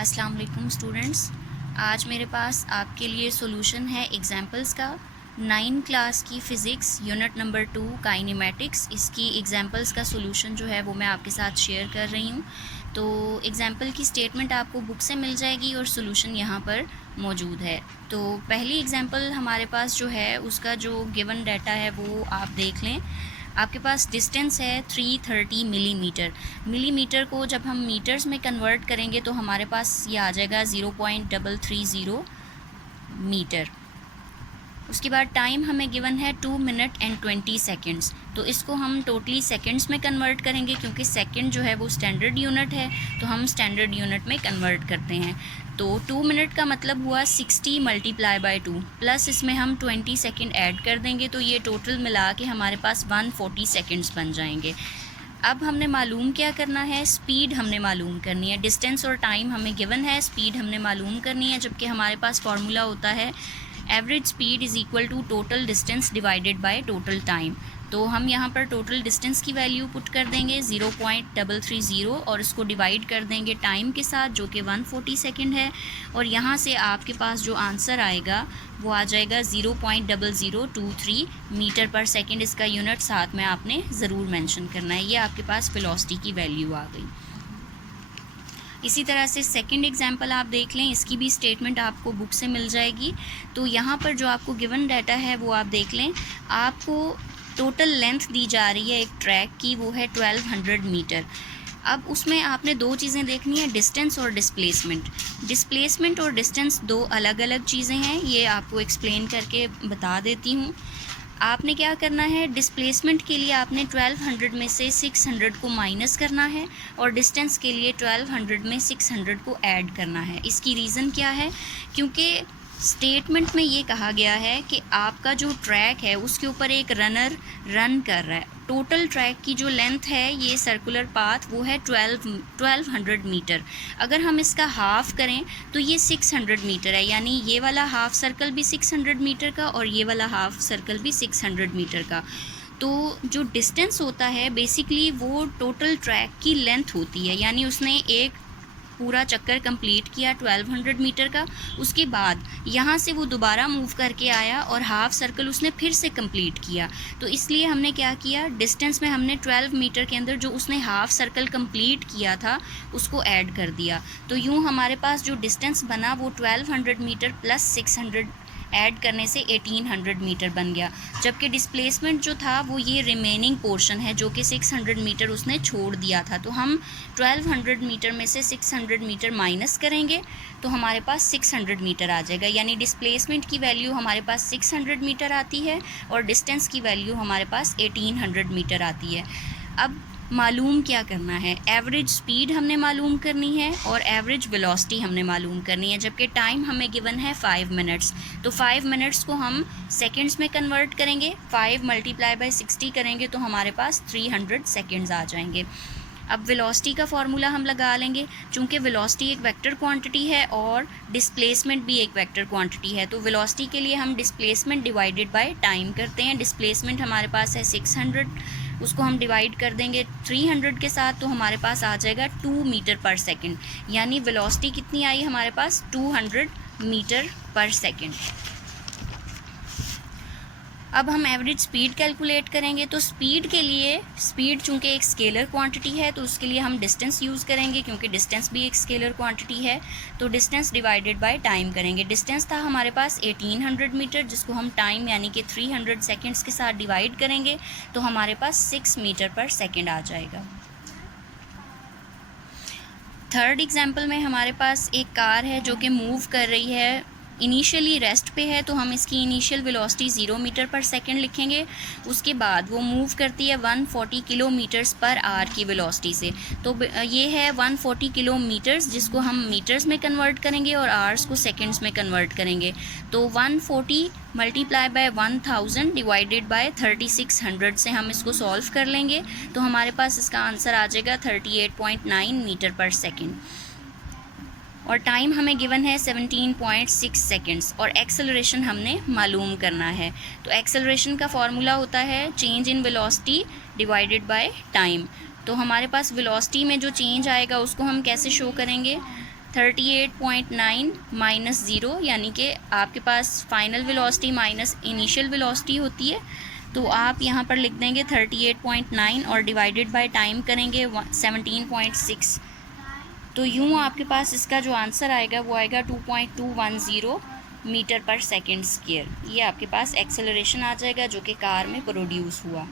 अस्सलाम वालेकुम स्टूडेंट्स। आज मेरे पास आपके लिए सॉल्यूशन है एग्जाम्पल्स का। 9 क्लास की फ़िज़िक्स यूनिट नंबर 2 काइनेमेटिक्स, इसकी एग्जाम्पल्स का सॉल्यूशन जो है वो मैं आपके साथ शेयर कर रही हूँ। तो एग्जाम्पल की स्टेटमेंट आपको बुक से मिल जाएगी और सॉल्यूशन यहाँ पर मौजूद है। तो पहली एग्जाम्पल हमारे पास जो है उसका जो गिवन डाटा है वो आप देख लें। आपके पास डिस्टेंस है 330 मिलीमीटर। मिलीमीटर को जब हम मीटर्स में कन्वर्ट करेंगे तो हमारे पास ये आ जाएगा 0.330 मीटर। उसके बाद टाइम हमें गिवन है 2 मिनट एंड 20 सेकेंड्स। तो इसको हम टोटली सेकेंड्स में कन्वर्ट करेंगे क्योंकि सेकेंड जो है वो स्टैंडर्ड यूनिट है, तो हम स्टैंडर्ड यूनिट में कन्वर्ट करते हैं। तो 2 मिनट का मतलब हुआ 60 मल्टीप्लाई बाय 2 प्लस इसमें हम 20 सेकेंड ऐड कर देंगे, तो ये टोटल मिला के हमारे पास 140 सेकेंड्स बन जाएंगे। अब हमने मालूम क्या करना है, स्पीड हमने मालूम करनी है। डिस्टेंस और टाइम हमें गिवन है, स्पीड हमने मालूम करनी है, जबकि हमारे पास फार्मूला होता है average speed is equal to total distance divided by total time. तो हम यहाँ पर टोटल डिस्टेंस की वैल्यू पुट कर देंगे 0.330 और इसको डिवाइड कर देंगे टाइम के साथ जो कि 140 सेकेंड है, और यहाँ से आपके पास जो आंसर आएगा वो आ जाएगा 0.0023 मीटर पर सेकेंड। इसका यूनिट साथ में आपने ज़रूर मेंशन करना है। ये आपके पास वेलोसिटी की वैल्यू आ गई। इसी तरह से सेकंड एग्जांपल आप देख लें, इसकी भी स्टेटमेंट आपको बुक से मिल जाएगी। तो यहाँ पर जो आपको गिवन डाटा है वो आप देख लें। आपको टोटल लेंथ दी जा रही है एक ट्रैक की, वो है 1200 मीटर। अब उसमें आपने दो चीज़ें देखनी है, डिस्टेंस और डिस्प्लेसमेंट। डिस्प्लेसमेंट और डिस्टेंस दो अलग अलग चीज़ें हैं, ये आपको एक्सप्लेन करके बता देती हूँ। आपने क्या करना है, डिस्प्लेसमेंट के लिए आपने 1200 में से 600 को माइनस करना है और डिस्टेंस के लिए 1200 में 600 को ऐड करना है। इसकी रीज़न क्या है, क्योंकि स्टेटमेंट में ये कहा गया है कि आपका जो ट्रैक है उसके ऊपर एक रनर रन कर रहा है। टोटल ट्रैक की जो लेंथ है, ये सर्कुलर पाथ, वो है 1200 मीटर। अगर हम इसका हाफ़ करें तो ये 600 मीटर है, यानी ये वाला हाफ़ सर्कल भी 600 मीटर का और ये वाला हाफ़ सर्कल भी 600 मीटर का। तो जो डिस्टेंस होता है बेसिकली वो टोटल ट्रैक की लेंथ होती है, यानी उसने एक पूरा चक्कर कंप्लीट किया 1200 मीटर का, उसके बाद यहाँ से वो दोबारा मूव करके आया और हाफ़ सर्कल उसने फिर से कंप्लीट किया। तो इसलिए हमने क्या किया, डिस्टेंस में हमने 12 मीटर के अंदर जो उसने हाफ़ सर्कल कंप्लीट किया था उसको ऐड कर दिया। तो यूँ हमारे पास जो डिस्टेंस बना वो 1200 मीटर प्लस 600 ऐड करने से 1800 मीटर बन गया। जबकि डिस्प्लेसमेंट जो था वो ये रिमेनिंग पोर्शन है जो कि 600 मीटर उसने छोड़ दिया था। तो हम 1200 मीटर में से 600 मीटर माइनस करेंगे तो हमारे पास 600 मीटर आ जाएगा, यानी डिस्प्लेसमेंट की वैल्यू हमारे पास 600 मीटर आती है और डिस्टेंस की वैल्यू हमारे पास 1800 मीटर आती है। अब मालूम क्या करना है, एवरेज स्पीड हमने मालूम करनी है और एवरेज वेलोसिटी हमने मालूम करनी है, जबकि टाइम हमें गिवन है 5 मिनट्स। तो 5 मिनट्स को हम सेकंड्स में कन्वर्ट करेंगे, 5 मल्टीप्लाई बाय 60 करेंगे तो हमारे पास 300 सेकंड्स आ जाएंगे। अब वेलोसिटी का फार्मूला हम लगा लेंगे, चूँकि वेलोसिटी एक वेक्टर क्वांटिटी है और डिस्प्लेसमेंट भी एक वेक्टर क्वांटिटी है। तो वेलोसिटी के लिए हम डिस्प्लेसमेंट डिवाइडेड बाय टाइम करते हैं। डिस्प्लेसमेंट हमारे पास है 600, उसको हम डिवाइड कर देंगे 300 के साथ, तो हमारे पास आ जाएगा 2 मीटर पर सेकेंड, यानी वेलोसिटी कितनी आई हमारे पास 200 मीटर पर सेकेंड। अब हम एवरेज स्पीड कैलकुलेट करेंगे। तो स्पीड के लिए, स्पीड चूँकि एक स्केलर क्वांटिटी है तो उसके लिए हम डिस्टेंस यूज़ करेंगे, क्योंकि डिस्टेंस भी एक स्केलर क्वांटिटी है। तो डिस्टेंस डिवाइडेड बाय टाइम करेंगे। डिस्टेंस था हमारे पास 1800 मीटर, जिसको हम टाइम यानी कि 300 सेकेंड्स के साथ डिवाइड करेंगे तो हमारे पास 6 मीटर पर सेकेंड आ जाएगा। थर्ड एग्जाम्पल में हमारे पास एक कार है जो कि मूव कर रही है, इनिशियली रेस्ट पे है, तो हम इसकी इनिशियल वेलोसिटी 0 मीटर पर सेकेंड लिखेंगे। उसके बाद वो मूव करती है 140 किलोमीटर्स पर आवर की वेलोसिटी से। तो ये है 140 किलोमीटर्स, जिसको हम मीटर्स में कन्वर्ट करेंगे और आवर्स को सेकेंड्स में कन्वर्ट करेंगे। तो 140 मल्टीप्लाई बाय 1000 डिवाइडेड बाय 3600 से हम इसको सॉल्व कर लेंगे तो हमारे पास इसका आंसर आ जाएगा 38.9 मीटर पर सेकेंड। और टाइम हमें गिवन है 17.6 सेकेंड्स और एक्सेलरेशन हमने मालूम करना है। तो एक्सेलरेशन का फॉर्मूला होता है change in velocity divided by time. तो हमारे पास वेलोसिटी में जो चेंज आएगा उसको हम कैसे शो करेंगे, 38.9 माइनस ज़ीरो, यानी कि आपके पास final velocity minus initial velocity होती है। तो आप यहाँ पर लिख देंगे 38.9 और डिवाइडेड बाय टाइम करेंगे 17.6। तो यूँ आपके पास इसका जो आंसर आएगा वो आएगा 2.210 मीटर पर सेकेंड स्क्वायर। ये आपके पास एक्सेलरेशन आ जाएगा जो कि कार में प्रोड्यूस हुआ।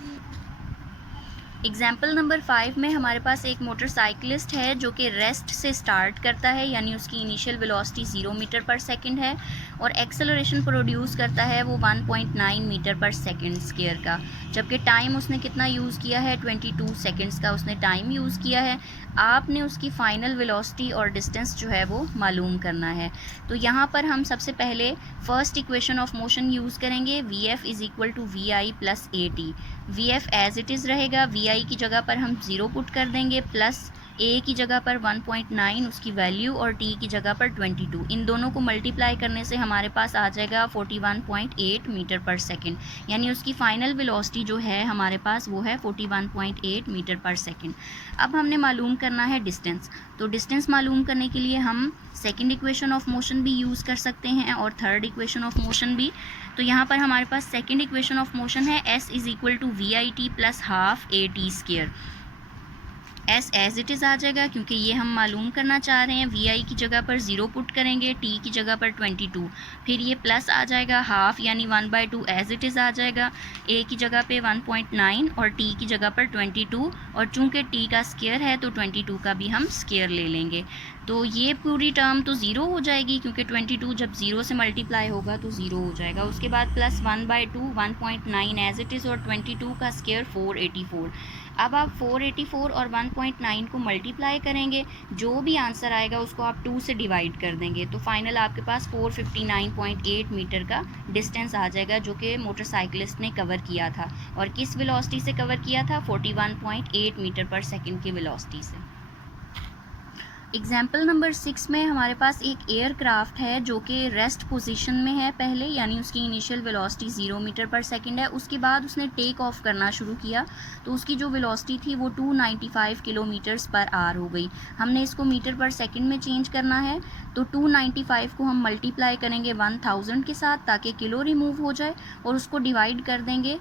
एग्जाम्पल नंबर 5 में हमारे पास एक मोटरसाइकिलिस्ट है जो कि रेस्ट से स्टार्ट करता है, यानी उसकी इनिशियल वेलोसिटी 0 मीटर पर सेकंड है और एक्सेलरेशन प्रोड्यूस करता है वो 1.9 मीटर पर सेकंड स्क्वायर का, जबकि टाइम उसने कितना यूज़ किया है, 22 सेकंड्स का उसने टाइम यूज़ किया है। आपने उसकी फ़ाइनल वेलोसिटी और डिस्टेंस जो है वो मालूम करना है। तो यहाँ पर हम सबसे पहले first equation of motion use करेंगे, Vf is equal to Vi plus AT। Vf as it is रहेगा, Vi की जगह पर हम 0 पुट कर देंगे, प्लस A की जगह पर 1.9 उसकी वैल्यू और T की जगह पर 22। इन दोनों को मल्टीप्लाई करने से हमारे पास आ जाएगा 41.8 मीटर पर सेकंड, यानी उसकी फ़ाइनल वेलोसिटी जो है हमारे पास वो है 41.8 मीटर पर सेकंड। अब हमने मालूम करना है डिस्टेंस। तो डिस्टेंस मालूम करने के लिए हम सेकंड इक्वेशन ऑफ मोशन भी यूज़ कर सकते हैं और थर्ड इक्वेशन ऑफ मोशन भी। तो यहाँ पर हमारे पास सेकंड इक्वेशन ऑफ मोशन है S is equal to VIT plus half AT square. S as it is आ जाएगा क्योंकि ये हम मालूम करना चाह रहे हैं। Vi की जगह पर 0 पुट करेंगे, T की जगह पर 22, फिर ये प्लस आ जाएगा हाफ यानी 1/2 एज इट इज़ आ जाएगा, A की जगह पे 1.9 और T की जगह पर 22, और चूंकि T का स्क्वायर है तो 22 का भी हम स्क्वायर ले लेंगे। तो ये पूरी टर्म तो ज़ीरो हो जाएगी क्योंकि 22 जब 0 से मल्टीप्लाई होगा तो 0 हो जाएगा। उसके बाद प्लस 1/2 1.9 एज इट इज़ और 22 का स्क्वायर 484। अब आप 484 और 1.9 को मल्टीप्लाई करेंगे, जो भी आंसर आएगा उसको आप 2 से डिवाइड कर देंगे, तो फाइनल आपके पास 459.8 मीटर का डिस्टेंस आ जाएगा जो कि मोटरसाइकिलिस्ट ने कवर किया था। और किस वेलोसिटी से कवर किया था, 41.8 मीटर पर सेकंड की वेलोसिटी से। एग्जाम्पल नंबर 6 में हमारे पास एक एयरक्राफ्ट है जो कि रेस्ट पोजीशन में है पहले, यानी उसकी इनिशियल वेलोसिटी 0 मीटर पर सेकंड है। उसके बाद उसने टेक ऑफ करना शुरू किया तो उसकी जो वेलोसिटी थी वो 295 किलोमीटर्स पर आवर हो गई। हमने इसको मीटर पर सेकंड में चेंज करना है, तो 295 को हम मल्टीप्लाई करेंगे 1000 के साथ ताकि किलो रिमूव हो जाए, और उसको डिवाइड कर देंगे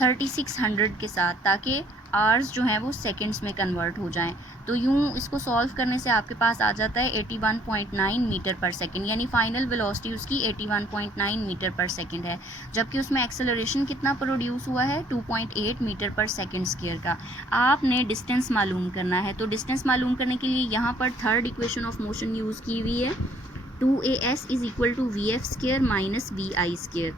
3600 के साथ ताकि आवर्स जो हैं वो सेकंड्स में कन्वर्ट हो जाएं। तो यूँ इसको सॉल्व करने से आपके पास आ जाता है 81.9 मीटर पर सेकंड, यानी फाइनल वेलोसिटी उसकी 81.9 मीटर पर सेकंड है, जबकि उसमें एक्सेलरेशन कितना प्रोड्यूस हुआ है, 2.8 मीटर पर सेकंड स्क्वायर का। आपने डिस्टेंस मालूम करना है, तो डिस्टेंस मालूम करने के लिए यहाँ पर third equation of motion use की हुई है, 2AS is equal to VF square minus VI square.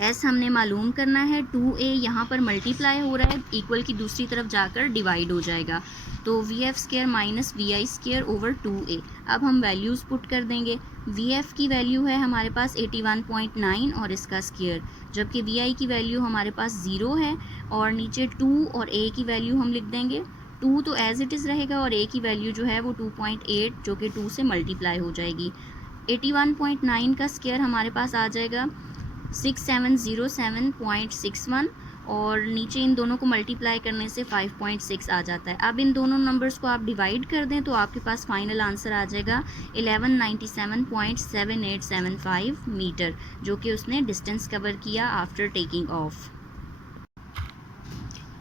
S हमने मालूम करना है, 2A यहाँ पर मल्टीप्लाई हो रहा है, इक्वल की दूसरी तरफ जाकर डिवाइड हो जाएगा, तो VF square minus VI square over 2A। अब हम वैल्यूज़ पुट कर देंगे। VF की वैल्यू है हमारे पास 81.9 और इसका स्क्वायर, जबकि VI की वैल्यू हमारे पास 0 है, और नीचे 2 और A की वैल्यू हम लिख देंगे। 2 तो एज इट इज़ रहेगा और A की वैल्यू जो है वो 2.8 जो कि 2 से मल्टीप्लाई हो जाएगी। 81.9 का स्क्वायर हमारे पास आ जाएगा 6707.61, और नीचे इन दोनों को मल्टीप्लाई करने से 5.6 आ जाता है। अब इन दोनों नंबर्स को आप डिवाइड कर दें तो आपके पास फाइनल आंसर आ जाएगा 1197.7875 मीटर, जो कि उसने डिस्टेंस कवर किया after taking of.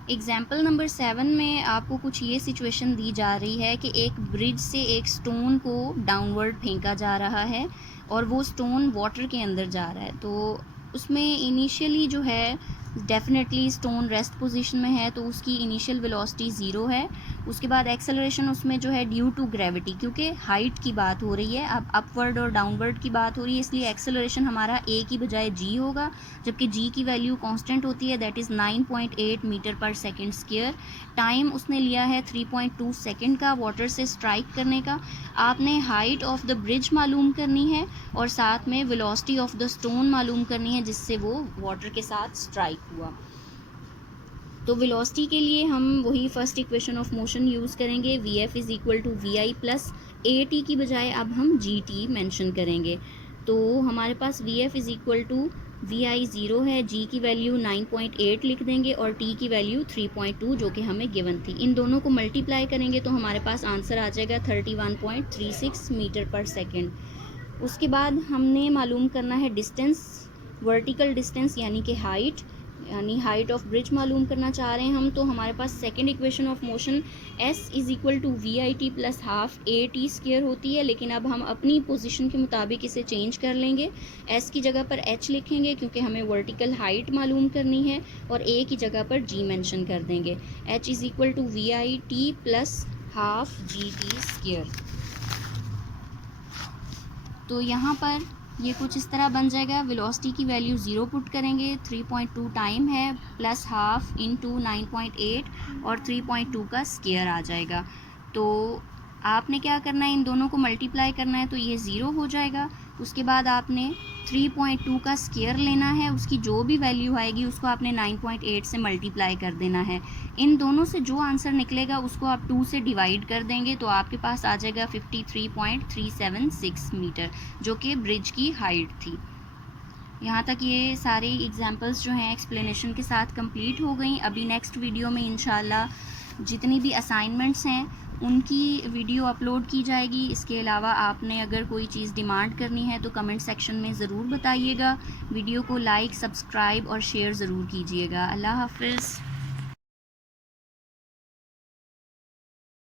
Example number 7 में आपको कुछ ये सिचुएशन दी जा रही है कि एक ब्रिज से एक स्टोन को डाउनवर्ड फेंका जा रहा है और वो स्टोन वाटर के अंदर जा रहा है। तो उसमें इनिशियली जो है डेफिनेटली स्टोन रेस्ट पोजीशन में है, तो उसकी इनिशियल वेलोसिटी 0 है। उसके बाद एक्सेलरेशन उसमें जो है ड्यू टू ग्रेविटी, क्योंकि हाइट की बात हो रही है, अब अपवर्ड और डाउनवर्ड की बात हो रही है, इसलिए एक्सेलरेशन हमारा A की बजाय G होगा, जबकि G की वैल्यू कांस्टेंट होती है, दैट इज़ 9.8 मीटर पर सेकंड स्क्वायर। टाइम उसने लिया है 3.2 सेकंड का वाटर से स्ट्राइक करने का। आपने हाइट ऑफ द ब्रिज मालूम करनी है और साथ में वेलोसिटी ऑफ द स्टोन मालूम करनी है जिससे वो वाटर के साथ स्ट्राइक हुआ। तो वेलोसिटी के लिए हम वही first equation of motion use करेंगे, VF is equal to VI plus AT की बजाय अब हम GT मेंशन करेंगे। तो हमारे पास VF is equal to V I 0 है, जी की वैल्यू 9.8 लिख देंगे और टी की वैल्यू 3.2 जो कि हमें गिवन थी। इन दोनों को मल्टीप्लाई करेंगे तो हमारे पास आंसर आ जाएगा 31.36 मीटर पर सेकेंड। उसके बाद हमने मालूम करना है डिस्टेंस, वर्टिकल डिस्टेंस यानी कि हाइट, यानी हाइट ऑफ ब्रिज मालूम करना चाह रहे हैं हम। तो हमारे पास second equation of motion s is equal to V I T plus half A T square होती है, लेकिन अब हम अपनी पोजीशन के मुताबिक इसे चेंज कर लेंगे। s की जगह पर h लिखेंगे क्योंकि हमें वर्टिकल हाइट मालूम करनी है, और a की जगह पर g मेंशन कर देंगे। h is equal to V I T plus half G T square. तो यहाँ पर ये कुछ इस तरह बन जाएगा। वेलोसिटी की वैल्यू 0 पुट करेंगे, 3.2 टाइम है, प्लस हाफ इंटू 9.8 और 3.2 का स्क्वायर आ जाएगा। तो आपने क्या करना है, इन दोनों को मल्टीप्लाई करना है तो ये 0 हो जाएगा। उसके बाद आपने 3.2 का स्क्वायर लेना है, उसकी जो भी वैल्यू आएगी उसको आपने 9.8 से मल्टीप्लाई कर देना है। इन दोनों से जो आंसर निकलेगा उसको आप 2 से डिवाइड कर देंगे तो आपके पास आ जाएगा 53.376 मीटर, जो कि ब्रिज की हाइट थी। यहाँ तक ये सारे एग्जाम्पल्स जो हैं एक्सप्लेनेशन के साथ कंप्लीट हो गई। अभी नेक्स्ट वीडियो में इंशाल्लाह जितनी भी असाइनमेंट्स हैं उनकी वीडियो अपलोड की जाएगी। इसके अलावा आपने अगर कोई चीज़ डिमांड करनी है तो कमेंट सेक्शन में ज़रूर बताइएगा। वीडियो को लाइक, सब्सक्राइब और शेयर ज़रूर कीजिएगा। अल्लाह हाफ़िज़।